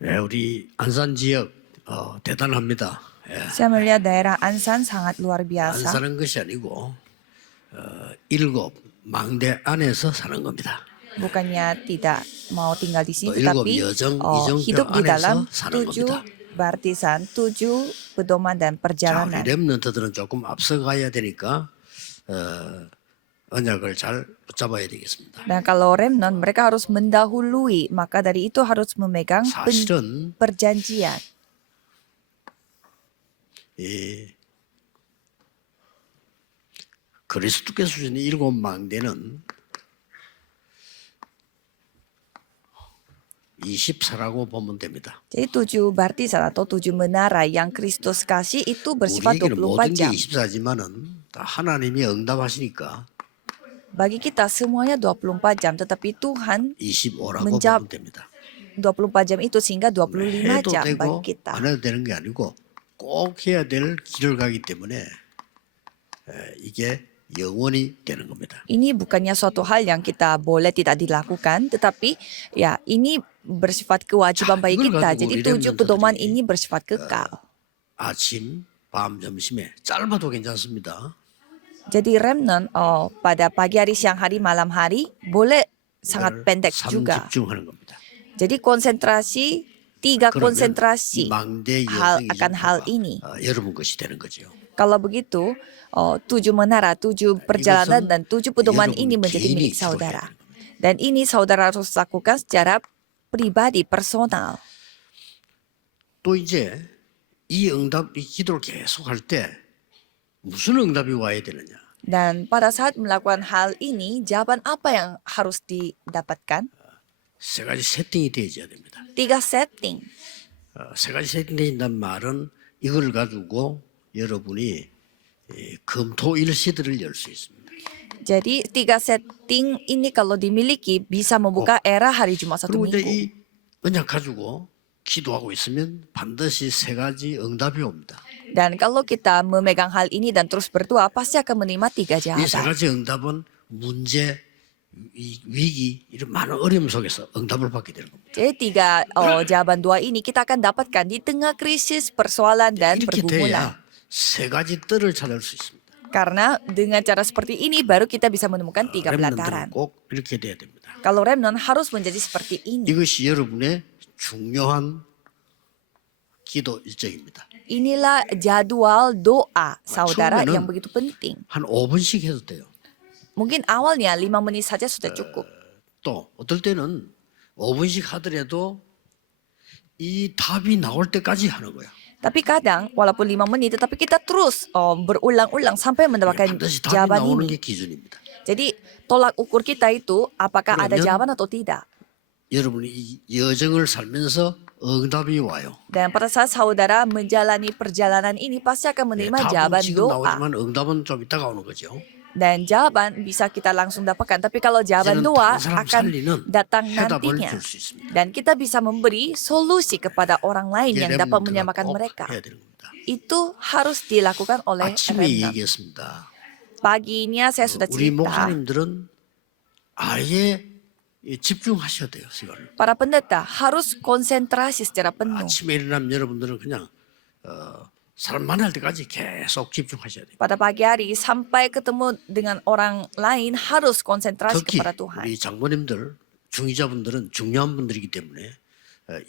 우리 안산 지역 대단합니다. Saya melihat daerah Ansan sangat luar 안 biasa. 사는 것이 아니고 일곱 망대 안에서 사는 겁니다. Bukannya tidak mau tinggal di 또 sini, 일곱 tetapi 여정 이정표 hidup di dalam 안에서 사는 7 겁니다. baptisan, 7 pedoman dan 자, 우리 perjalanan. 렘넌트들은 조금 앞서가야 되니까 언약을 잘 붙잡아야 되겠습니다. Dan kalau remnant, mereka harus mendahului, maka dari itu harus memegang 사실은 perjanjian. 이 그리스도께서 주신 일곱 망대는 24라고 보면 됩니다. Jadi 7 baptisan atau 7 menara yang Kristus kasih itu bersifat 우리에게는 24 모든 게 jam. 24지만은 다 하나님이 응답하시니까 Bagi kita semuanya 24 jam, tetapi Tuhan 25라고 menjawab 보면 됩니다. 24 jam itu sehingga 25 해도 jam 되고 bagi kita. 안 해도 되는 게 아니고 꼭 해야 될 길을 가기 때문에 이게 영원히 되는 겁니다. Ini bukannya suatu hal yang kita boleh tidak dilakukan, tetapi ya ini bersifat kewajiban 자, bagi 이걸 kita. 가지고 Jadi 우리 7 pedoman 렘넌트들이 ini bersifat kekal. 아침, 밤, 점심에 짧아도 괜찮습니다. Jadi remnant pada pagi hari, siang hari, malam hari boleh sangat pendek juga. 집중하는 겁니다. Jadi konsentrasi, 3 그러면 konsentrasi 망대 hal 여정이 akan hal ini. 여러분 것이 되는 거죠. Kalau begitu, 7 menara, 7 perjalanan dan 7 pedoman ini menjadi milik saudara. Dan ini saudara harus lakukan secara pribadi, personal. 또 이제 이 기도를 계속 할 때 무슨 응답이 와야 되느냐? Dan pada saat melakukan hal ini, jawaban apa yang harus didapatkan? 세 가지 세팅이 되어야 됩니다. 3 setting. 세 가지 세팅된다는 말은 이걸 가지고 여러분이 금토일시들을 열 수 있습니다. Jadi 3 setting ini kalau dimiliki bisa membuka era hari Jumat satu 그리고 이제 minggu. 이 언약 가지고 기도하고 있으면 반드시 세 가지 응답이 옵니다. Dan kalau kita memegang hal ini dan terus berdoa, pasti akan menerima 3 이 세 jawaban. 가지 응답은 문제, 위기 이런 많은 어려움 속에서 응답을 받게 되는 겁니다. Jadi 3 jawaban doa ini kita akan dapatkan di tengah krisis, persoalan, dan 이렇게 pergumulan. 돼야 세 가지 뜰을 찾을 수 있습니다. Karena dengan cara seperti ini baru kita bisa menemukan 3 렘넌트는 pelataran. 꼭 이렇게 돼야 됩니다. Kalau remnant harus menjadi seperti ini. 이것이 여러분의 중요한 기도 일정입니다. Inilah jadwal doa saudara 처음에는 yang begitu penting. 한 5분씩 해도 돼요. Mungkin awalnya 5 menit saja sudah cukup. 또 어떨 때는 5분씩 하더라도 이 답이 나올 때까지 하는 거야. Tapi kadang walaupun 5 menit tetapi kita terus berulang-ulang sampai mendapatkan 반드시 답이 jawaban 나오는 ini. 게 기준입니다. Jadi tolak ukur kita itu apakah ada 그러면 jawaban atau tidak. 여러분이 이 여정을 살면서 응답이 와요. Dan pada saat saudara menjalani perjalanan ini pasti akan menerima 답은 jawaban 지금 doa. 나오지만 응답은 좀 이따가 오는 거죠. Dan jawaban bisa kita langsung dapatkan. Tapi kalau jawaban 이제는 doa 다른 사람 akan 살리는 datang 해답을 nantinya. 줄 수 있습니다. Dan kita bisa memberi solusi kepada orang lain 이게 yang dapat 렘넌트가 menyamakan 꼭 mereka. 해야 되는 겁니다. Itu harus dilakukan oleh 아침에 remnant. 얘기했습니다. Paginya saya sudah 우리 cerita. 목사님들은 아예 집중하셔야 돼요. 시간을. Para pendeta harus konsentrasi secara penuh. 아침에 일어나면 여러분들은 그냥 사람 만날 때까지 계속 집중하셔야 돼요. Pada pagi hari sampai ketemu dengan orang lain harus konsentrasi 특히 kepada Tuhan. 우리 장모님들, 중위자분들은 중요한 분들이기 때문에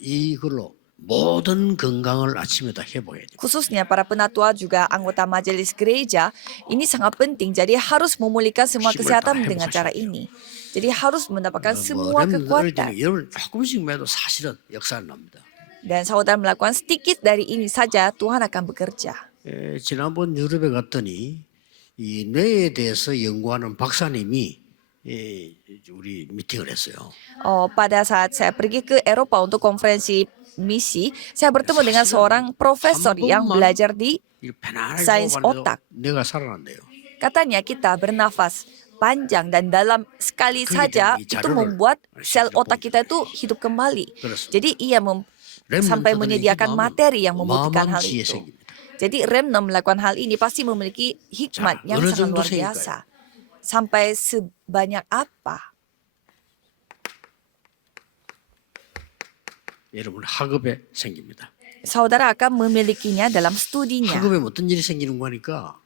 이걸로 모든 건강을 아침에 다 해보여야 돼요. Khususnya para penatua juga anggota majelis gereja, ini sangat penting. Jadi harus memulihkan semua 힘을 kesehatan 다 dengan 해보셔야 cara 돼요. ini. Jadi harus mendapatkan semua 렘넌트들 kekuatan. 때는 여러분 조금씩 매도 사실은 역사는 납니다. Dan saudara melakukan sedikit dari ini saja, Tuhan akan bekerja. 지난번 유럽에 갔더니 이 뇌에 대해서 연구하는 박사님이 우리 미팅을 했어요. Pada saat saya pergi ke Eropa untuk konferensi misi, saya bertemu dengan seorang profesor yang belajar di 이렇게 편안하게 사이언스 호흡하는데도 오딱. 뇌가 살아난대요. katanya kita bernafas panjang dan dalam sekali 그게 saja 이 itu 자료를 membuat sel 실제로 otak kita itu hidup kembali. 그렇습니다. Jadi ia sampai menyediakan materi yang membuktikan hal 지혜 itu. 생깁니다. Jadi remnant melakukan hal ini pasti memiliki hikmat 자, yang 어느 sangat 정도 luar 생길까요? biasa. Sampai sebanyak apa? 여러분 학업에 생깁니다. Saudara akan memilikinya dalam studinya. 학업에 어떤 일이 생기는 거니까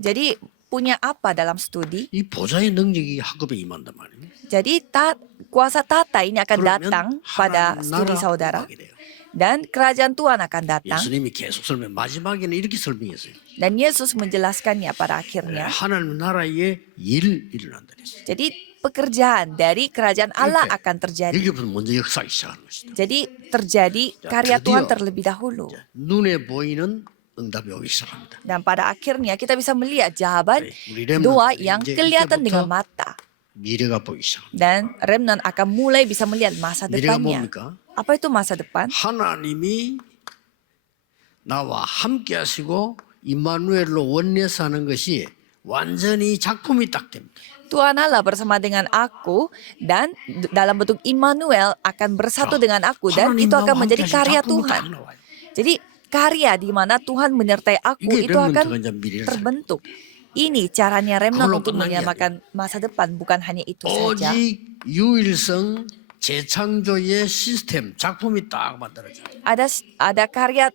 Jadi punya apa dalam studi? 이 보좌의 능력이 학업에 임한단 말이에요. Jadi kuasa tata ini akan datang 그러면 pada 하나님 studi 나라 saudara 임하게 돼요. dan kerajaan Tuhan akan datang. 예수님이 계속 설명 마지막에는 이렇게 설명했어요. Dan Yesus menjelaskannya pada akhirnya. 하나님 나라의 일 일어난다 그랬어요. Jadi pekerjaan dari kerajaan Allah 그러니까 akan terjadi. 여기부터 먼저 역사하기 시작하는 것이다. Jadi terjadi karya 드디어 Tuhan terlebih dahulu. 눈에 보이는 응답이 오기 시작합니다. Dan pada akhirnya kita bisa melihat jawaban 우리 렘넌트 doa yang 이제 kelihatan 이제부터 dengan mata. 미래가 보이기 시작합니다. Dan remnant akan mulai bisa melihat masa 미래가 depannya. 뭡니까? Apa itu masa depan? 하나님이 나와 함께 하시고 임마누엘로 원내서 하는 것이 완전히 작품이 딱 됩니다. Tuhan Allah bersama dengan aku dan dalam bentuk Immanuel akan bersatu dengan aku dan 하나님 itu akan 나와 menjadi 함께 하신 karya 작품이 Tuhan. 딱 나와요. Jadi karya di mana Tuhan menyertai aku 이게 itu akan 렘넌트가 이제 미래를 살 terbentuk. Ini caranya remnant 그걸로 untuk 끝난 게 menyamakan masa depan, bukan hanya itu saja. 오직 유일성 재창조의 시스템 작품이 딱 만들어져요. Ada karya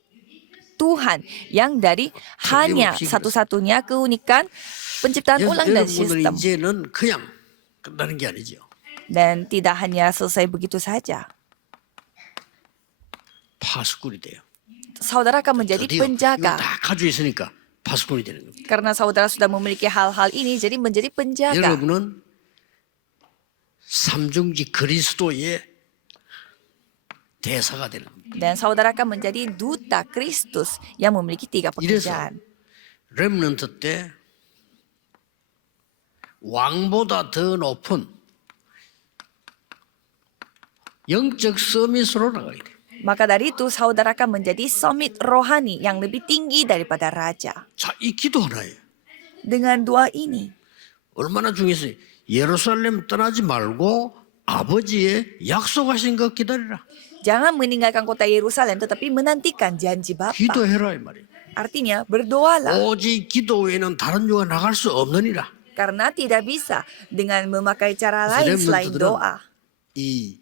Tuhan yang dari hanya 없이 satu-satunya keunikan penciptaan ulang dan 여러분들은 sistem. 이제는 그냥 끝나는 게 아니죠. Dan tidak hanya selesai begitu saja. 파수꾼이 돼요. Saudara akan menjadi 드디어 이거 penjaga. 다 가지고 있으니까 파수꾼이 되는 겁니다. Karena saudara sudah memiliki hal-hal ini, jadi menjadi penjaga. 여러분은 삼중지 그리스도의 대사가 되는 겁니다. Dan saudara akan menjadi duta Kristus yang memiliki 3 이래서 pekerjaan. 렘넌트 때 왕보다 더 높은 영적 서밋으로 나가게 돼요. Maka dari itu saudara akan menjadi summit rohani yang lebih tinggi daripada raja. 자, 이 기도 하나예요. Dengan doa ini, 얼마나 중요했어요. 예루살렘 떠나지 말고 아버지의 약속하신 것 기다리라. jangan meninggalkan kota Yerusalem tetapi menantikan janji Bapa. 기도해라 이 말이에요. Artinya berdoalah 오직 기도 외에는 다른 요가 나갈 수 없느니라. karena tidak bisa dengan memakai cara lain selain 렘넌트들은 doa. 이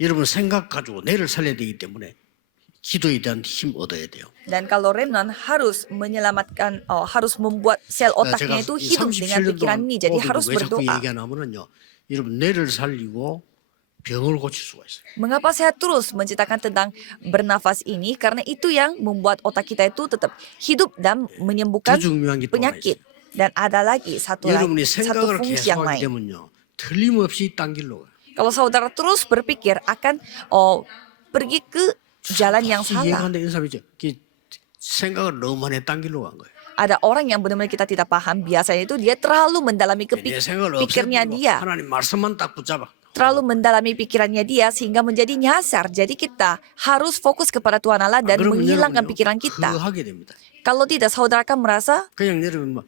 여러분 생각 가지고 내를 살려야 되기 때문에 기도에 대한 힘 얻어야 돼요. Dan kalau remnant harus menyelamatkan, harus membuat sel otaknya itu 이 hidup dengan 37년 pikiran ini. Jadi 동안 harus 왜 자꾸 berdoa. 얘기하냐면요. 여러분 뇌를 살리고 병을 고칠 수가 있어요. Mengapa saya terus menceritakan tentang bernafas ini? Karena itu yang membuat otak kita itu tetap hidup dan menyembuhkan 더 중요한 게 또 하나 penyakit. 있어요. Dan ada lagi satu 여러분이 satu 생각을 fungsi 계속하게 yang lain. 되면요. 틀림없이 딴 길로 가요. Kalau saudara terus berpikir akan pergi ke jalan yang salah. 이해가는데 이런 사람이죠. 생각을 너무 많이 딴 길로 간 거예요. Ada orang yang benar-benar kita tidak paham. Biasanya itu dia terlalu mendalami 내 생각을 pikirnya 없애고 dia. 하나님 말씀만 딱 붙잡아. Terlalu mendalami pikirannya dia sehingga menjadi nyasar. Jadi kita harus fokus kepada Tuhan Allah dan 그러면 menghilangkan 여러분요, pikiran kita. 하게 됩니다. Kalau tidak, saudara akan merasa 그냥 여러분 뭐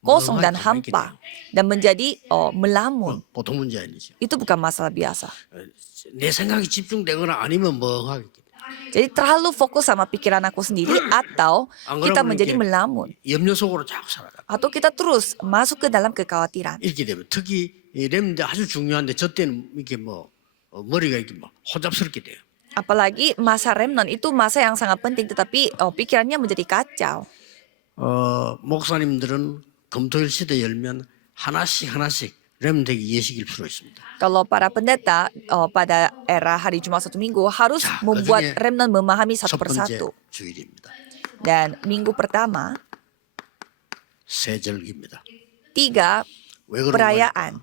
kosong dan 멍하게 hampa dan menjadi melamun. 보통 문제 아니죠. Itu bukan masalah biasa. 내 생각이 집중되거나 아니면 멍하게 돼. Jadi terlalu fokus sama pikiran aku sendiri atau 안 kita 그러면 menjadi 이렇게 melamun. 염려 속으로 자꾸 살아가. Atau kita terus masuk ke dalam kekhawatiran. 이렇게 되면 특히 이 렘인데 아주 중요한데 저 때는 이렇게 뭐 머리가 이렇게 막 혼잡스럽게 돼요. Apalagi masa remnant itu masa yang sangat penting tetapi pikirannya menjadi kacau. 목사님들은 금토일 시대 열면 하나씩 렘되기 예식일 필요 있습니다. Kalau para pendeta pada era hari Jumat satu minggu harus 자, membuat 그중에 remnant memahami 첫 satu 번째 persatu. 주일입니다. Dan minggu pertama, 세절기입니다. 3 왜 그런 perayaan.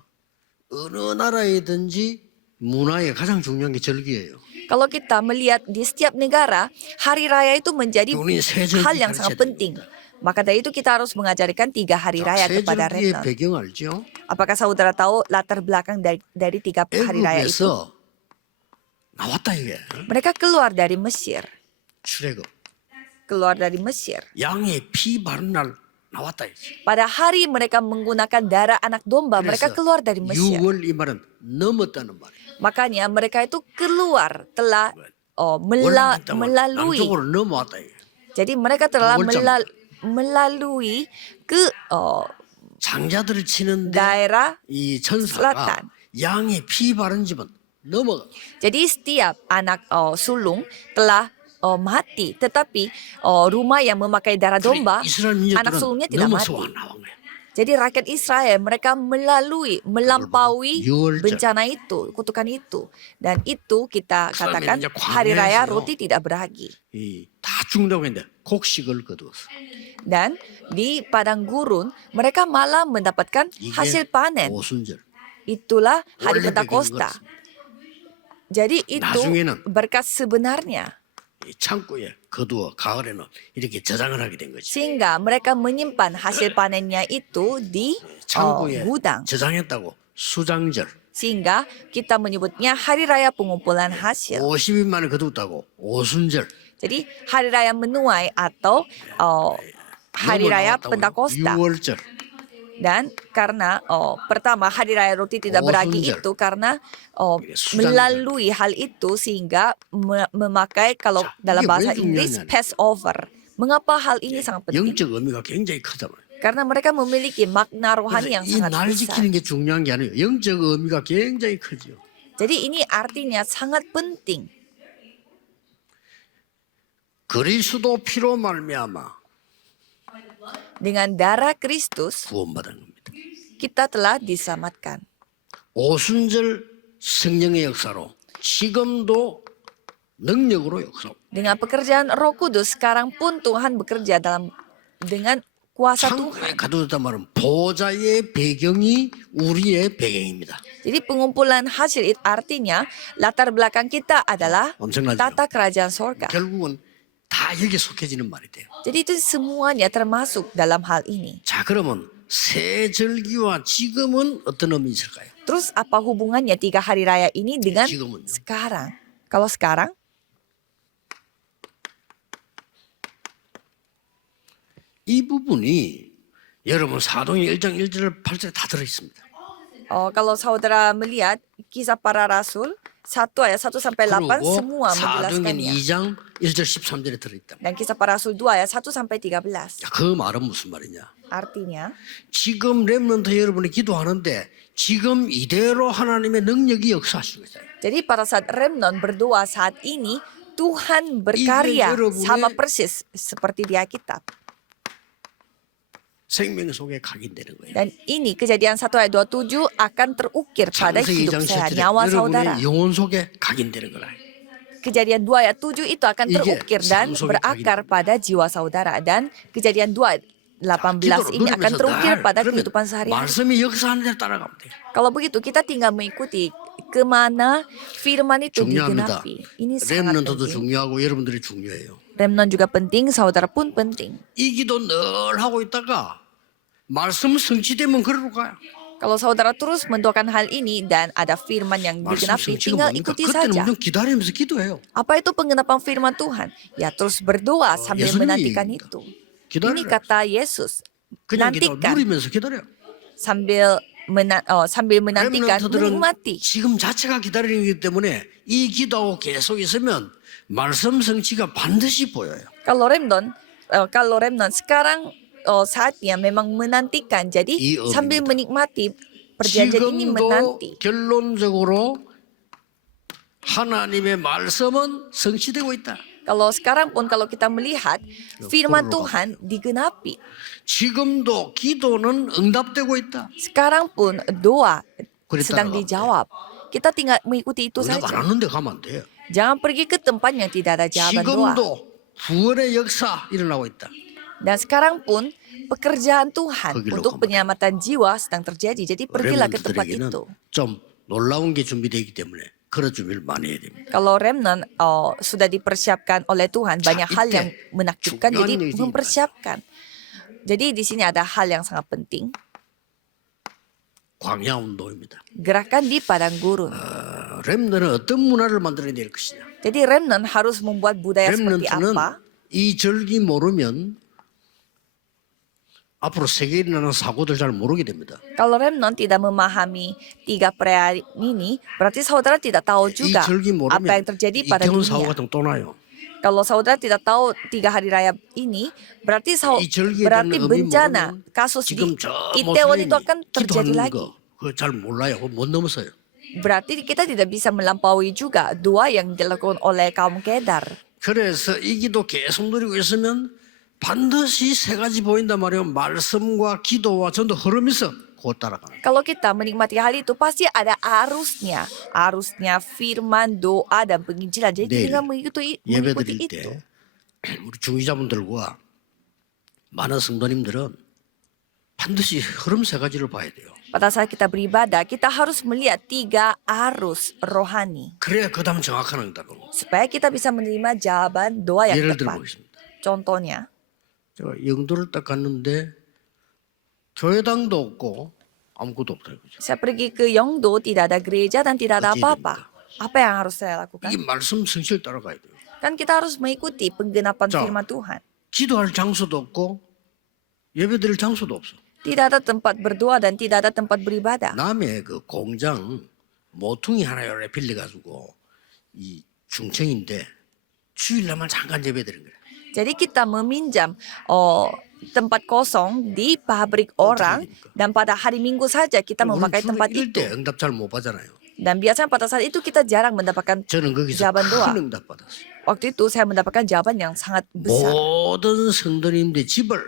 어느 나라이든지 문화에 가장 중요한 게 절기예요. Kalau kita melihat di setiap negara, hari raya itu menjadi 우리는 세절기 hal yang sangat penting. Maka dari itu kita harus mengajarkan 3 hari raya kepada 세절기의 remnant. 배경 알죠? Apakah saudara tahu latar belakang dari 3 hari raya itu? 애굽에서 나왔다 이게. Mereka keluar dari Mesir. 출애굽. Keluar dari Mesir. 양의 피 바른 날 나왔다 이게. Pada hari mereka menggunakan darah anak domba, mereka keluar dari Mesir. 6월 이 말은 넘었다는 말이에요. Makanya mereka itu keluar telah melalui. 남쪽으로 넘어왔다 이게. Jadi mereka telah 월장. melalui ke 장자들을 치는데 daerah 이 천사가 selatan. 양의 피 바른 집은 넘어가. Jadi setiap anak sulung telah mati, tetapi rumah yang memakai darah domba, 이스라엘 anak sulungnya 민족들은 tidak 넘어서 mati. 나온 거야. Jadi rakyat Israel mereka melampaui 유월절. bencana itu, kutukan itu. Dan itu kita katakan 이제 hari raya 광야에서요. roti tidak beragi. 다 죽는다고 했는데 곡식을 거두었어. Dan di padang gurun mereka malah mendapatkan hasil panen. 오순절. Itulah hari 원래 Pentakosta. 배경인 Jadi itu 나중에는 berkat sebenarnya. 이 창고에 거두어 가을에는 이렇게 저장을 하게 된 거지. Sehingga mereka menyimpan hasil panennya itu di 창고에 gudang. 저장했다고 수장절. Sehingga kita menyebutnya hari raya pengumpulan hasil. 50일 만에 거두었다고 오순절. Jadi hari raya menuai atau hari raya Pentakosta. 6월절. Dan karena pertama hari raya roti tidak beragi 오순절. itu karena 수장절. melalui hal itu sehingga memakai kalau 자, dalam 이게 bahasa 왜 Inggris 중요하냐면 Passover. Mengapa hal ini sangat penting? 영적 의미가 굉장히 크잖아요. Karena mereka memiliki makna rohani yang 이 sangat 날 besar. 지키는 게 중요한 게 아니에요. 영적 의미가 굉장히 크죠. Jadi ini artinya sangat penting. 그리스도 피로 말미암아 Dengan darah Kristus 구원받은 겁니다. kita telah diselamatkan. 오순절 성령의 역사로 지금도 능력으로 역사하고 Dengan pekerjaan Roh Kudus sekarang pun Tuhan bekerja dengan kuasa 창고에 Tuhan. 가두었단 말은 보좌의 배경이 우리의 배경입니다. Jadi pengumpulan hasil itu artinya latar belakang kita adalah 엄청나죠. tata kerajaan sorga. 결국은 다 여기에 속해지는 말이 돼요. Jadi itu semuanya termasuk dalam hal ini. 자, 그러면 새 절기와 지금은 어떤 의미 있을까요? Terus apa hubungannya 3 hari raya ini dengan 지금은요? sekarang? Kalau sekarang, 이 부분이 여러분 사도행 1장 1절 8절에 다 들어 있습니다. kalau saudara melihat kisah para rasul 1 ayat 1 sampai 8 그리고 semua 사도행 menjelaskannya. 2장 1절 13절에 들어 있다. Dan kisah para rasul 2 ayat 1 sampai 13. 그 말은 무슨 말이냐? Artinya, 지금 렘넌트 여러분이 기도하는데 지금 이대로 하나님의 능력이 역사하시고 있어요. jadi pada saat Remnon berdoa saat ini, Tuhan berkarya 여러분의- sama persis seperti di Alkitab. 생명 속에 각인되는 거예요. Dan ini kejadian 1 ayat 27 akan terukir pada 창세기 hidup 2장 saya, 17절 nyawa saudara. 여러분의 영혼 속에 각인되는 거라. Kejadian 2 ayat 7 itu akan 이게 terukir dan 삶 속에 berakar pada jiwa saudara. Dan kejadian 2 ayat 18 ini akan 누리면서 terukir 날 pada 그러면 kehidupan sehari-hari. 말씀이 역사하는 대로 따라가면 돼요. Kalau begitu kita tinggal mengikuti kemana firman itu 중요합니다. digenapi. Ini sangat 렘넌트도 penting. 중요하고 여러분들이 중요해요. Remnon juga penting, saudara pun penting. 이 기도 늘 하고 있다가 말씀 성취되면 그러러 가요. Kalau saudara terus mendoakan hal ini dan ada firman yang 말씀 digenapi, 성취가 tinggal 뭡니까? ikuti 그때는 saja. 우리는 기다리면서 기도해요. Apa itu penggenapan firman Tuhan? Ya terus berdoa sambil 예수님이 menantikan itu. Ini 기다려요. kata Yesus. 그냥 기도 Nantikan 누리면서 기다려요. sambil menantikan, 렘넌트들은 menikmati. 지금 자체가 기다리는 거기 때문에 이 기도하고 계속 있으면 말씀 성취가 반드시 보여요. Kalau Remnon sekarang saatnya memang menantikan. Jadi 이 의미입니다. sambil menikmati perjanjian ini 지금도 menanti. 결론적으로 하나님의 말씀은 성취되고 있다. Kalau sekarang pun kalau kita melihat firman Perlu. Tuhan digenapi. 지금도 기도는 응답되고 있다. Sekarang pun doa 그래 sedang 따라가면 dijawab. Kita tinggal mengikuti itu 응답 안 saja. 하는데 가면 안 돼요. Jangan pergi ke tempat yang tidak ada jawaban doa. 지금도 구원의 역사 일어나고 있다. Dan sekarang pun pekerjaan Tuhan 거기로 untuk 가면 penyelamatan jiwa sedang terjadi. Jadi pergilah ke tempat 렘넌트들에게는 itu. 좀 놀라운 게 준비되어 있기 때문에 그런 준비를 많이 해야 됩니다. Kalau remnant sudah dipersiapkan oleh Tuhan banyak hal yang menakjubkan, 중요한 jadi 일이 mempersiapkan. Jadi di sini ada hal yang sangat penting. 광야 운동입니다. Gerakan di padang gurun. 렘넌트는 어떤 문화를 만들어야 될 것이냐. Jadi remnant harus membuat budaya seperti 렘넌트는 apa? 이 절기 모르면 앞으로 세계에 일어나는 사고들 잘 모르게 됩니다. Kalau remnant tidak memahami 3 perayaan ini, berarti saudara tidak tahu 이 juga 절기 apa yang 모르면 terjadi pada 이태원 사고 dunia. 같은 거 또 나요. Kalau saudara tidak tahu 3 hari raya ini, berarti 이 절기에 berarti 대한 의미 bencana 모르면 kasus di 지금 저 Itaewon itu 모슬렘이 akan terjadi 기도하는 lagi. 거 그거 잘 몰라요. 그거 못 넘어서요. berarti kita tidak bisa melampaui juga doa yang dilakukan oleh kaum Kedar. 그래서 이 기도 계속 누리고 있으면 반드시 세 가지 보인단 말이에요. 말씀과 기도와 전도 흐름이 있어. 곧 따라가는. Kalau kita menikmati hal itu pasti ada arusnya firman, doa dan penginjilan. Jadi 내일 tinggal mengikuti 예배 itu. 드릴 때 우리 중위자분들과 많은 성도님들은 반드시 흐름 세 가지를 봐야 돼요. Pada saat kita beribadah, kita harus melihat 3 arus rohani 그래야 그 다음 정확한 응답을. supaya kita bisa menerima jawaban doa yang 예를 tepat. 들어보겠습니다. Contohnya, 제가 영도를 딱 갔는데 교회당도 없고 아무것도 없다 이거죠. saya pergi ke Yeongdo, tidak ada gereja dan tidak ada 어찌해야 apa-apa. Apa yang harus saya lakukan? 이게 말씀 성실 따라가야 돼요. Kan kita harus mengikuti penggenapan 자. firman Tuhan. 기도할 장소도 없고 예배드릴 장소도 없어. Tidak ada tempat berdoa dan tidak ada tempat beribadah. 남의 그 공장 모퉁이 하나 요래 빌려가지고 이 중청인데 주일날만 잠깐 예배드린 거예요. Jadi kita meminjam tempat kosong di pabrik orang dan pada hari Minggu saja kita memakai tempat 이럴 itu. 때 응답 잘 못 받잖아요. Dan biasanya pada saat itu kita jarang mendapatkan 저는 거기서 jawaban doa. 큰 응답 받았어요. Waktu itu saya mendapatkan jawaban yang sangat besar. 모든 성도님들 집을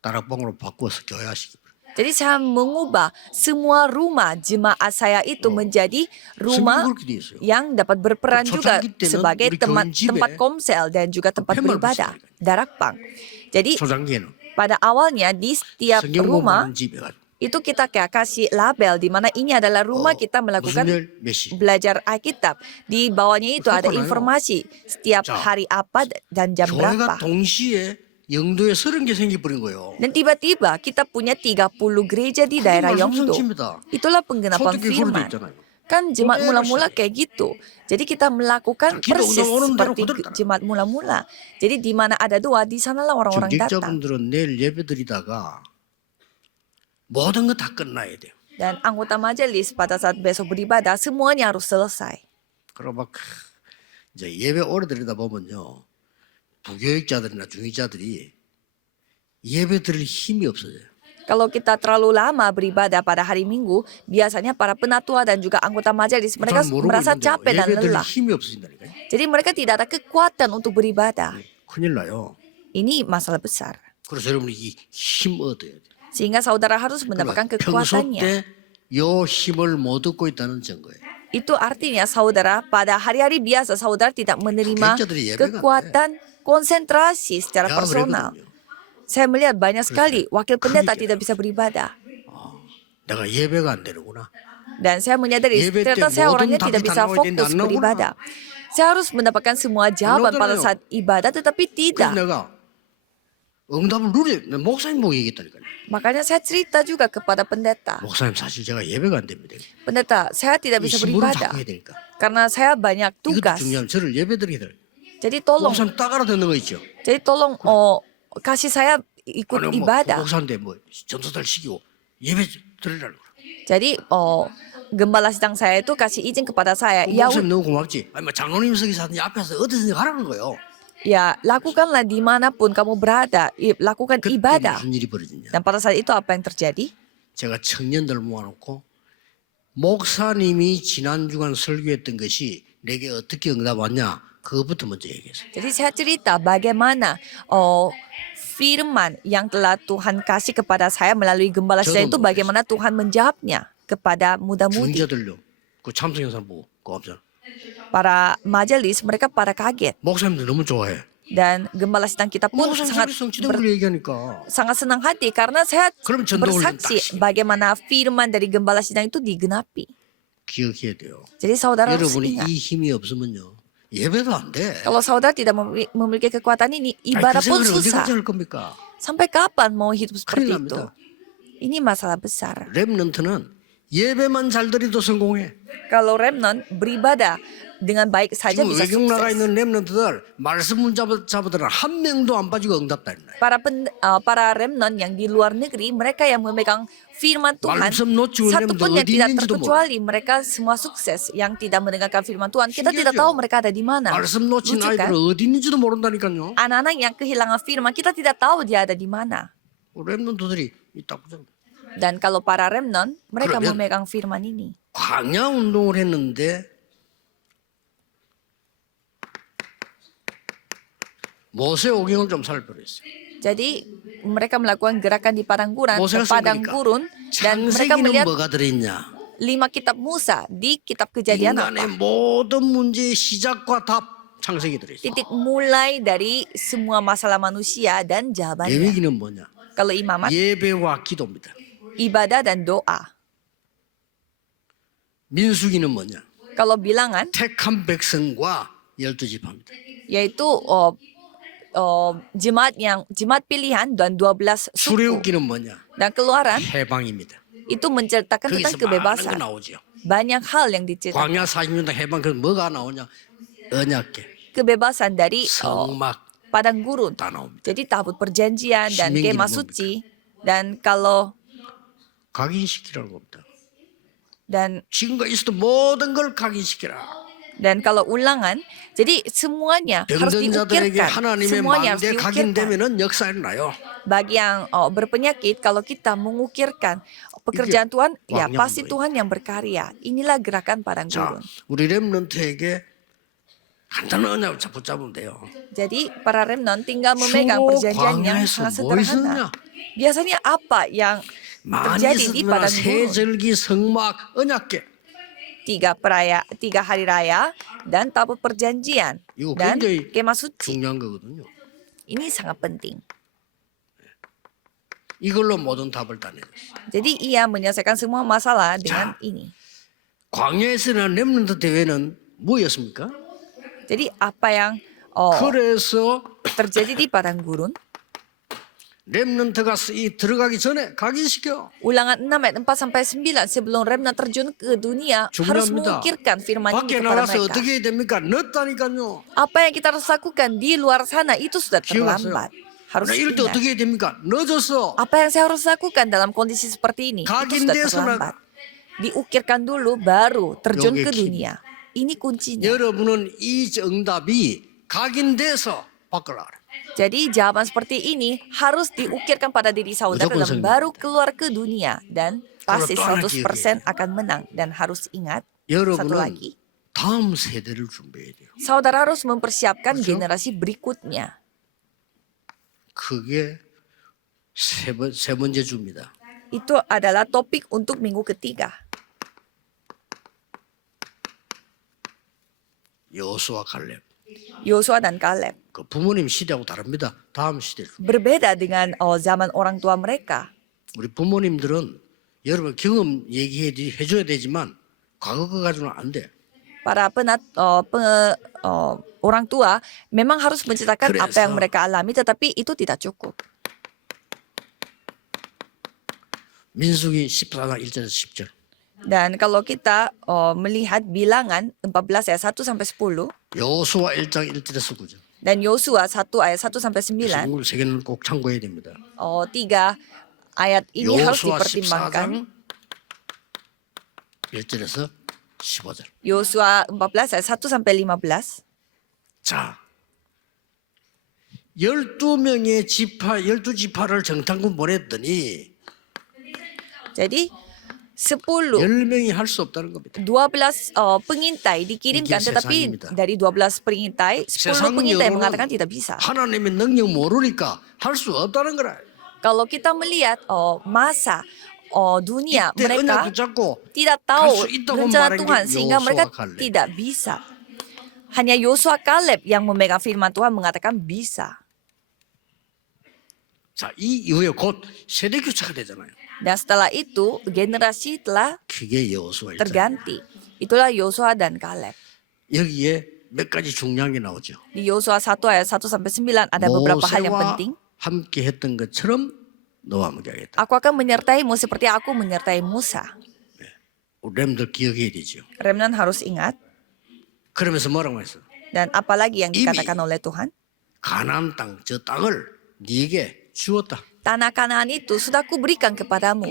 다락방으로 바꾸어서 교회하시기 바랍니다. Jadi saya mengubah semua rumah jemaat saya itu menjadi rumah 성경이 그렇게 돼 있어요. yang dapat berperan 그 juga 초창기 때는 sebagai 우리 교인 집에 tempat komsel dan juga tempat 팻말 beribadah, 붙여요. darakpang. Jadi 초장기에는 pada awalnya di setiap 성경 rumah 공부하는 집 해가지고 itu kita kayak kasih label di mana ini adalah rumah kita 무슨 melakukan 일 몇 시. belajar Alkitab. Di bawahnya itu ada 그렇구나요. informasi setiap 자, hari apa dan jam berapa. 교회가 동시에 영도에 30개 생겨버린 거예요. Dan tiba-tiba kita punya 30 gereja di daerah 말씀 Yeongdo. 성취입니다. Itulah penggenapan 초대교회 그런 데 firman. 있잖아요. Kan jemaat 그대로 mula-mula 시작해요. kayak gitu. Jadi kita melakukan 기도 persis 오는 대로 seperti 그대로 따라. jemaat mula-mula. Jadi di mana ada doa, di sanalah orang-orang datang. 중직자분들은 내일 예배 드리다가 모든 거 다 끝나야 돼요. Dan anggota majelis pada saat besok beribadah, semuanya harus selesai. 그럼 막 이제 예배 오래 드리다 보면요. 부교육자들이나 중직자들이 예배 드릴 힘이 없어져요. Kalau kita terlalu lama beribadah pada hari Minggu, biasanya para penatua dan juga anggota majelis mereka 잘 모르고 merasa 있는데요. capek dan 예배 드릴 lelah. 힘이 없어진다니까요. Jadi mereka tidak ada kekuatan untuk beribadah. 큰일 나요. Ini masalah besar. 그래서 여러분이 이 힘 얻어야 돼요. Sehingga saudara harus mendapatkan 그러니까 평소 kekuatannya. 때 요 힘을 못 얻고 있다는 증거예요. Itu artinya saudara pada hari-hari biasa saudara tidak menerima gereja 예배가 안 돼. kekuatan konsentrasi secara 야, personal. 그러거든요. Saya melihat banyak sekali wakil pendeta 그러니까. tidak bisa beribadah. 내가 예배가 안 되는구나. Dan saya menyadari 예배 ternyata 때 saya 모든 orangnya 답이 tidak 다 bisa 나와야 되는데 fokus 안 나오구나. beribadah. Saya harus mendapatkan semua jawaban pada 나오잖아요. saat ibadah tetapi 그래서 tidak. 내가 응답을 누려. 목사님 보고 얘기했다니까요. Makanya saya cerita juga kepada pendeta. 목사님 사실 제가 예배가 안 됩니다. Pendeta, saya tidak 이 bisa 신부를 beribadah 바꿔야 되니까. karena saya banyak 이것도 tugas. 중요하면 저를 예배드리게 돼요. Jadi tolong, 목사님 딱 알아듣는 거 있죠. jadi tolong kasih saya ikut 아니, 뭐, ibadah. 목사인데 뭐 전도사를 시키고 예배 드리라고. Jadi gembala sidang saya itu kasih izin kepada saya. Ya, 목사님 너무 고맙지. 아니 뭐 장로님 서기서 앞에서 어디서든지 하라는 거예요. ya lakukanlah dimanapun kamu berada, lakukan 그때 ibadah. 무슨 일이 벌어지냐. Dan pada saat itu apa yang terjadi? 제가 청년들 모아놓고 목사님이 지난 주간 설교했던 것이 내게 어떻게 응답 왔냐 그것부터 먼저 얘기했어요. Jadi saya cerita bagaimana firman yang telah Tuhan kasih kepada saya melalui gembala sidang itu bagaimana Tuhan menjawabnya kepada muda-mudi. 중자들요. 그 참석한 사람 보고 고맙잖아. Para majelis mereka pada kaget 목사님들 너무 좋아해. dan gembala sidang kita pun 목사님 sangat 설교 성취된 걸 얘기하니까. sangat senang hati karena saya 그럼 전도를 딱 bersaksi bagaimana firman dari gembala sidang itu digenapi. 기억해야 돼요. Jadi saudara harus 여러분이 ingat, 이 힘이 없으면요 예배도 안 돼. kalau saudara tidak memiliki kekuatan ini, 아니, ibadah 그 pun 생활을 susah. 어디까지 할 겁니까? Sampai kapan mau hidup seperti 큰일 itu? 납니다. Ini masalah besar. 렘넌트는 예배만 잘 드려도 성공해. Kalau remnant beribadah dengan baik saja 지금 bisa 외국 나라에 sukses. 있는 렘넌트들 말씀 잡아들은 한 명도 안 빠지고 응답다 했나요? Para remnant yang di luar negeri, mereka yang memegang firman Tuhan, 말씀 놓치고 satu pun remnant yang 어디 tidak 있는지도 몰라. terkecuali mereka semua sukses. Yang tidak mendengarkan firman Tuhan, kita tidak 신기하죠? tahu mereka ada di mana. 말씀 놓친 Lucu 아이들은 kan? 어디 있는지도 모른다니까요. Anak-anak yang kehilangan firman, kita tidak tahu dia ada di mana. 렘넌트들이 이 딱 보잖아. Dan kalau para remnant, mereka 그러면- memegang firman ini. 광야 운동을 했는데 모세 오경을 좀 살펴봤어요. Jadi mereka melakukan gerakan di padang gurun, 모세가 padang 써보니까 gurun, dan mereka 창세기는 melihat 뭐가 들어있냐? 5 kitab Musa di kitab Kejadian 인간의 apa? 모든 문제의 시작과 답 창세기 들어있어요. Titik mulai dari semua masalah manusia dan jawabannya. 레위기는 뭐냐? Kalau imamat, 예배와 기도입니다. ibadah dan doa. 민수기는 뭐냐? Kalau bilangan, 택한 백성과 12지파입니다. yaitu jemaat pilihan dan 12 suku. 출애굽기는 뭐냐? Dan keluaran 해방입니다. itu menceritakan tentang 거기서 많은 거 kebebasan. 나오죠. Banyak hal yang diceritakan. 광야 40년 해방 그 뭐가 나오냐? 언약계, Kebebasan dari 성막 padang gurun. 다 나옵니다. Jadi tabut perjanjian dan 신명기는 kemah 뭡니까? suci. Dan kalau 각인시키라는 겁니다. dan 지금과 있어도 모든 걸 각인시키라. ulangan, jadi semuanya harus 병든자들에게 diukirkan. 하나님의 Semuanya harus 망대 diukirkan. 각인되면은 역사는 나요. Bagi yang berpenyakit, kalau kita mengukirkan pekerjaan Tuhan, ya 왕nya pasti membaik. Tuhan yang berkarya. Inilah gerakan padang 자, gurun. 우리 렘넌트에게 간단한 언약을 붙잡으면 돼요. Jadi para remnant tinggal memegang 수고 perjanjian yang 광야에서 sangat 뭐 sederhana. 있었냐? Biasanya apa yang 많이 terjadi di 있었구나. padang gurun? 세절기 성막 언약계. 3 hari raya dan tabut perjanjian 이거 dan 굉장히 kemah suci. 중요한 거거든요. Ini sangat penting. 이걸로 모든 답을 다 내줬어요. Jadi ia menyelesaikan semua masalah dengan ini. 광야에서는 렘넌트 대회는 뭐였습니까? Jadi apa yang 그래서 terjadi di padang gurun? 렘넌트가 들어가기 전에 각인시켜. Ulangan 6 ayat 4 sampai 9 sebelum remnant terjun ke dunia harus 중요합니다. mengukirkan firman ini 밖에 kepada 나가서 mereka. 어떻게 해야 됩니까? 늦다니까요. Apa yang kita harus lakukan di luar sana itu sudah 기억하세요? terlambat. Harus 나 이럴 때 ingat. 어떻게 해야 됩니까? 늦었어. Apa yang saya harus lakukan dalam kondisi seperti ini? Itu sudah 각인돼서는 terlambat. Diukirkan dulu baru terjun 요게 ke 키. dunia. Ini kuncinya. 여러분은 이 응답이 각인돼서 바꾸라 그래. Jadi jawaban seperti ini harus diukirkan pada diri saudara 무조건 dan 성공. baru keluar ke dunia. Dan pasti 그걸 또 하나 100% akan menang. Dan harus ingat satu 여러분은 lagi. 다음 세대를 준비해야 돼요. Saudara harus mempersiapkan 그렇죠? generasi berikutnya. 그게 세 번째 주입니다. Itu adalah topik untuk minggu ketiga. 여호수아 갈렙. Yosua dan Kaleb. 그 부모님 시대하고 다릅니다. 다음 시대. Berbeda dengan zaman orang tua mereka. 우리 부모님들은 여러분 경험 해줘야 되지만 과거 거 가지고는 안 돼. Para orang tua memang harus menceritakan apa yang 그래서- mereka alami, tetapi itu tidak cukup. 민수기 14장 1절에서 10절. Dan kalau kita melihat bilangan 14 ayat 1 sampai 10 여호수아 1장 1절에서 9절. dan Yosua 1 ayat 1 sampai 9, 성경 세 개는 꼭 참고해야 됩니다. 3 ayat ini harus 여호수아 dipertimbangkan. 14장 1절에서 15절. Yosua 14 ayat 1 sampai 15. 자, 12명의 지파, 12지파를 정탐군 보냈더니 Jadi 10 10명이 할 수 없다는 겁니다. 12 pengintai dikirimkan, Ini tetapi sesan입니다. dari 12 pengintai, 10 세상 pengintai 여론은 mengatakan tidak bisa. 하나님의 능력 모르니까 할 수 없다는 거라. Kalau kita melihat masa dunia, 이때 mereka 언약 붙잡고 tidak 할 tahu 수 있다고 rencana 말한 게 Tuhan sehingga mereka 여호수아 갈렙. tidak bisa. Hanya Yosua Kaleb yang memegang firman Tuhan mengatakan bisa. 자, 이 이후에 곧 세대 교체가 되잖아요. Dan setelah itu generasi telah 그게 여호수아 1장. terganti. Itulah Yosua dan Kaleb. 여기에 몇 가지 중요한 게 나오죠. Di Yosua 1 ayat 1 sampai 9 ada beberapa hal yang 모세와 penting. 함께 했던 것처럼 너와 함께 하겠다. Aku akan menyertaimu seperti aku menyertai Musa. 렘들 기억해야 되죠. Remnant harus ingat. 그러면서 뭐라고 했어? Dan apalagi yang 이미 dikatakan oleh Tuhan. 가나안 땅, 저 땅을 네게 주었다. Tanah Kanaan itu sudah kuberikan kepadamu.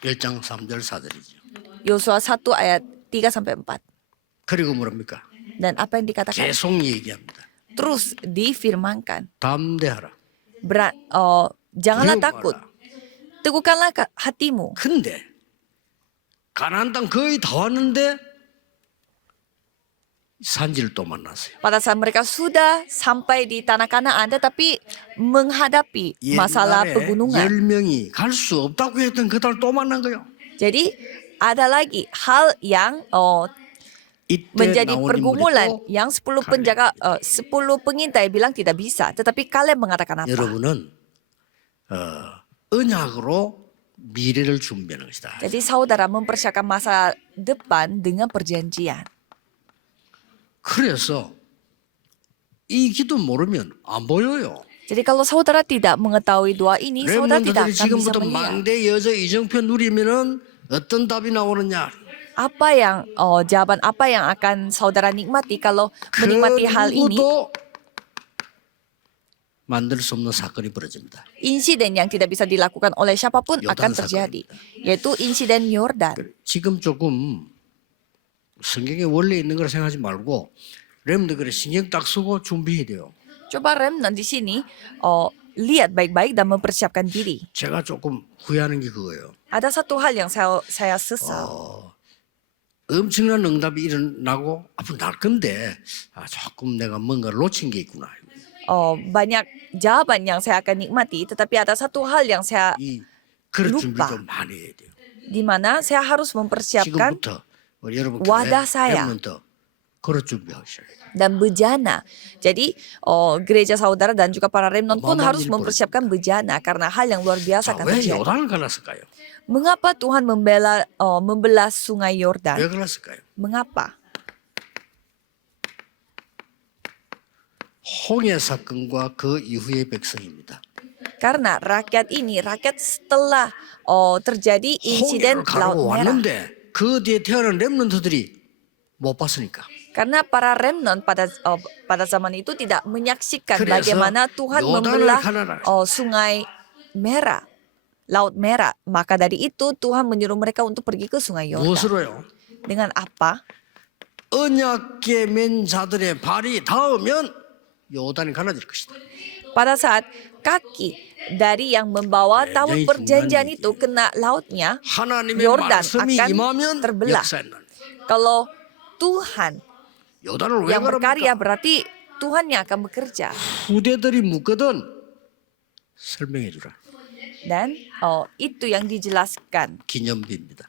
1장 3절 4절이죠. Yosua 1 ayat 3 sampai 4. 그리고 뭐랍니까? Dan apa yang dikatakan? 계속 얘기합니다. Terus difirmankan. 담대하라. Janganlah 두려워 takut. 마라. teguhkanlah hatimu. 근데 가나안 땅 거의 다 왔는데 산지를 또 만났어요. Pada saat mereka sudah sampai di tanah Kanaan tetapi menghadapi masalah 옛날에 pegunungan. 10명이 갈 수 없다고 했던 그들 또 만난 거예요. Jadi ada lagi hal yang 이때 menjadi 나온 pergumulan 인물이 또 yang 10 penjaga 10 pengintai bilang tidak bisa, tetapi Kaleb mengatakan apa? 여러분은 언약으로 미래를 준비하는 것이다. Jadi saudara mempersiapkan masa depan dengan perjanjian. 그래서 이 기도 모르면 안 보여요. Jadi kalau saudara tidak mengetahui doa ini, saudara tidak 렘넌트들이 akan bisa 지금부터 melihat 망대 여자 이정표 누리면은 어떤 답이 나오느냐? apa yang jawaban apa yang akan saudara nikmati kalau 그 menikmati hal ini. 누구도 만들 수 없는 사건이 벌어집니다. Insiden yang tidak bisa dilakukan oleh siapapun Yordan akan terjadi, yaitu insiden Yordan. 지금 조금 성경에 원래 있는 걸 생각하지 말고 렘들 그래 신경 딱 쓰고 준비해야 돼요. Coba remnant di sini lihat baik-baik dan mempersiapkan diri. 제가 조금 후회하는 게 그거예요. Ada satu hal yang saya sesal. 엄청난 응답이 일어나고 앞으로 날 건데 조금 내가 뭔가를 놓친 게 있구나. Banyak jawaban yang saya akan nikmati, tetapi ada satu hal yang saya 이 그런 준비 lupa. 좀 많이 해야 돼요. di mana saya harus mempersiapkan 지금부터 우리 여러분 wadah saya. 렘넌트 그런 준비하셔야 돼요. dan bejana. Jadi gereja saudara dan juga para remnant pun harus mempersiapkan bejana karena hal yang luar biasa akan 왜 terjadi. 요단을 갈랐을까요? Mengapa Tuhan membelah sungai 왜 Yordan? 갈랐을까요? Mengapa? 홍해 사건과 그 이후의 백성입니다. Karena rakyat ini, rakyat setelah terjadi insiden 홍해를 가르고 Laut Merah. 왔는데 그 뒤에 태어난 렘넌트들이 못 봤으니까. Karena para remnant pada zaman itu tidak menyaksikan 그래서 bagaimana Tuhan 요단을 membelah 갈라라. sungai merah, Laut Merah. Maka dari itu Tuhan menyuruh mereka untuk pergi ke sungai Yordan. 무엇으로요? Dengan apa? 언약계 맨 자들의 발이 닿으면 요단이 갈라질 것이다. Pada saat kaki dari yang membawa tabut 굉장히 perjanjian 중요한 itu kena lautnya, 하나님의 Yordan 말씀이 akan 임하면 terbelah. 역사에 나는. Kalau Tuhan 요단을 왜 yang berkarya 갈아버릴까? berarti Tuhan yang akan bekerja. 후대들이 묻거든 설명해 주라. Dan itu yang dijelaskan. 기념비입니다.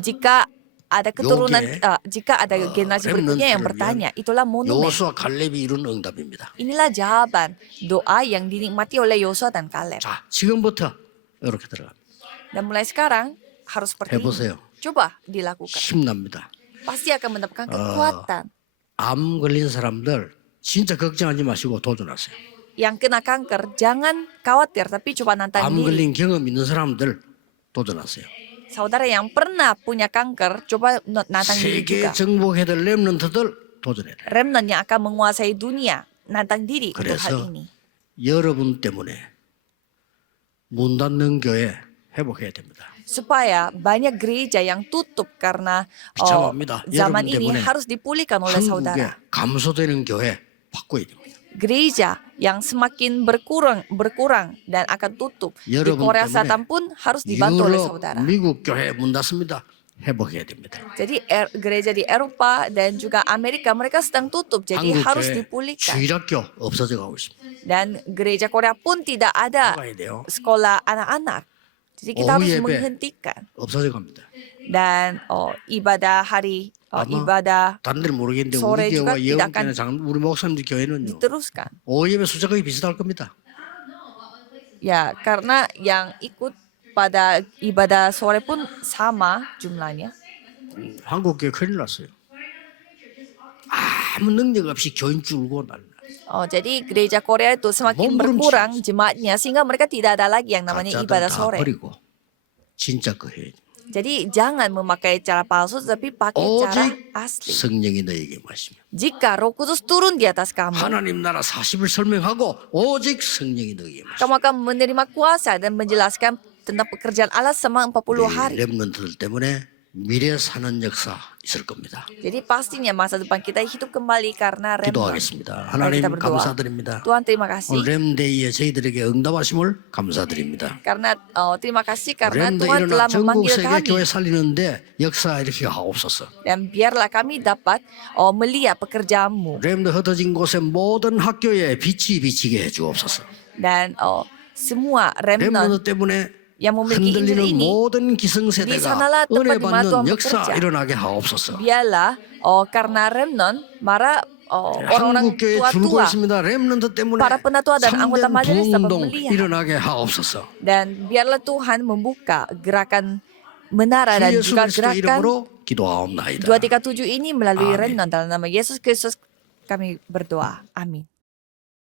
Jika ada keturunan, 요게, jika ada generasi berikutnya yang remnant들을 bertanya, itulah monumen. 여호수아 갈렙이 이룬 응답입니다. Inilah jawaban doa yang dinikmati oleh Yosua dan Kaleb. 자, 지금부터 이렇게 들어갑니다. Dan mulai sekarang harus seperti ini. 해보세요. Coba dilakukan. 힘납니다. Pasti akan mendapatkan kekuatan. 암 걸린 사람들 진짜 걱정하지 마시고 도전하세요. Yang kena kanker, jangan khawatir, tapi coba nantang 암 diri. 걸린 경험 있는 사람들 도전하세요. Saudara yang pernah punya kanker, coba nantang diri 세계 juga. 정복해야 될 렘넌트들 도전해라. Remnant yang akan menguasai dunia, nantang diri untuk hal 그래서 ini. 여러분 때문에 문 닫는 교회 회복해야 됩니다. Supaya banyak gereja yang tutup karena 비참합니다. zaman 여러분 ini 때문에 harus dipulihkan oleh 한국에 saudara. 감소되는 교회 바꿔야 됩니다. Gereja yang semakin berkurang dan akan tutup di 여러분 Korea 때문에 Selatan pun harus dibantu oleh 유럽, saudara. 미국 교회 문 닫습니다. 회복해야 됩니다. Jadi gereja di Eropa dan juga Amerika mereka sedang tutup, jadi 한국 harus 교회 dipulihkan. 주일학교 없어져 가고 있습니다. Dan gereja Korea pun tidak ada 가야 돼요. sekolah anak-anak. Jadi kita harus 오후 예배 menghentikan. 없어져 갑니다. Dan ibadah hari, 아마 ibadah 다른 데는 모르겠는데 sore 우리 juga 교회와 tidak akan 예언교회나 우리 목사님들 교회는요. diteruskan. 오후 예배 숫자 거의 비슷할 겁니다. Ya, karena yang ikut pada ibadah sore pun sama jumlahnya. 한국 교회 큰일 났어요. 아무 능력 없이 교인 줄고 난리. Jadi gereja Korea itu semakin berkurang jemaatnya sehingga mereka tidak ada lagi yang namanya 가짜들 ibadah 다 sore. 버리고 진짜 거 해야 돼. Jadi jangan memakai cara palsu tetapi pakai cara 오직 asli. 성령이 너에게 마시면 Jika Roh Kudus turun di atas kamu, 하나님 나라 40을 설명하고 오직 성령이 너에게 마시면 kamu akan menerima kuasa dan menjelaskan tentang pekerjaan Allah selama 40 hari. 렘넌트들 때문에 미래 사는 역사 있을 겁니다. Jadi pastinya masa depan kita hidup kembali karena remnant. 기도하겠습니다. Mari 하나님 kita berdoa. 감사드립니다. Tuhan terima 오늘 kasih 렘데이에 저희들에게 응답하심을 감사드립니다. karena terima kasih karena 렘데 Tuhan telah 일어나 전국 memanggil 세계 kami 교회 살리는데 역사 이렇게 하옵소서. dan biarlah kami dapat melihat pekerjaanmu 렘데 흩어진 곳의 모든 학교에 빛이 비치게 해주옵소서. dan semua remnant 렘너드 때문에 yang memiliki Injil 흔들리는 ini 모든 di 기성세대가 sanalah 은혜 tempat di mana Tuhan 받는 역사 bekerja. 일어나게 하옵소서. Biarlah karena remnant mara orang-orang 한국교회 줄고 tua-tua 있습니다. 렘넌트 때문에 para penatua dan anggota 참된 majelis dapat 부흥운동 melihat 일어나게 하옵소서. dan biarlah Tuhan membuka gerakan menara 주 dan 예수 juga 그리스도 gerakan 이름으로 기도하옵나이다. 237 ini melalui Amin. remnant dalam nama Yesus Kristus kami berdoa. Amin.